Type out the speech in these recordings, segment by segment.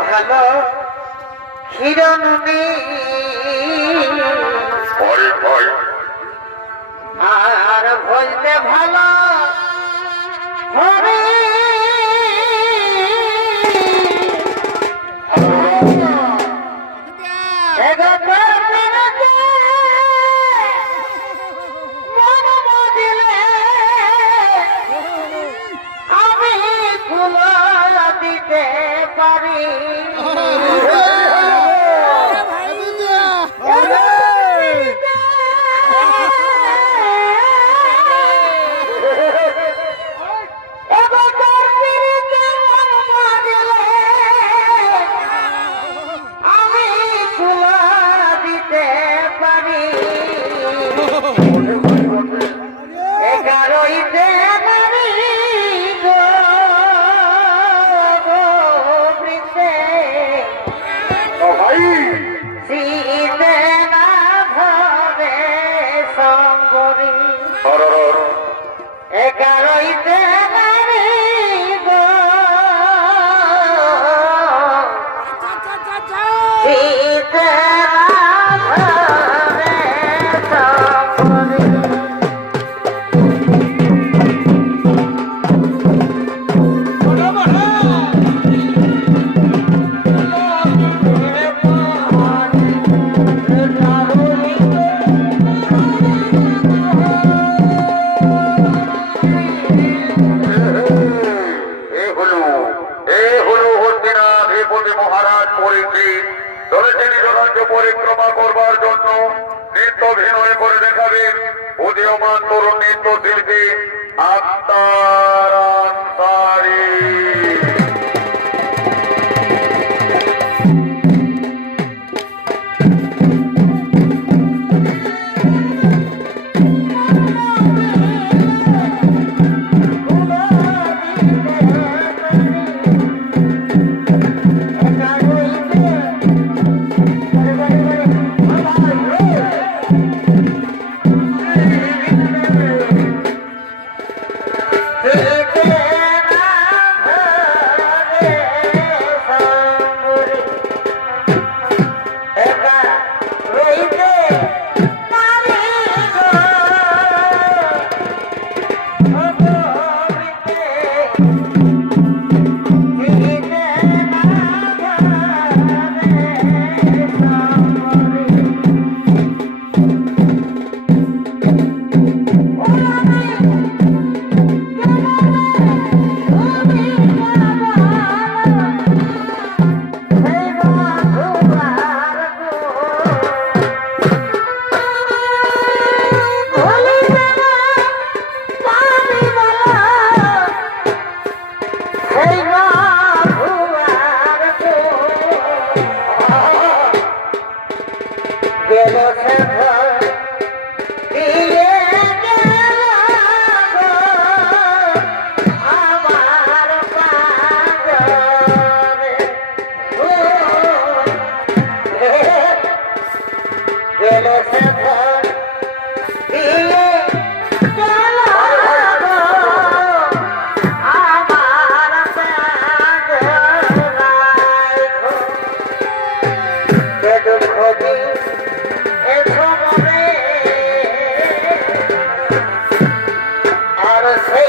ভালো। হিরণ আর বলতে ভালো।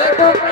আর সেই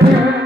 Thank you.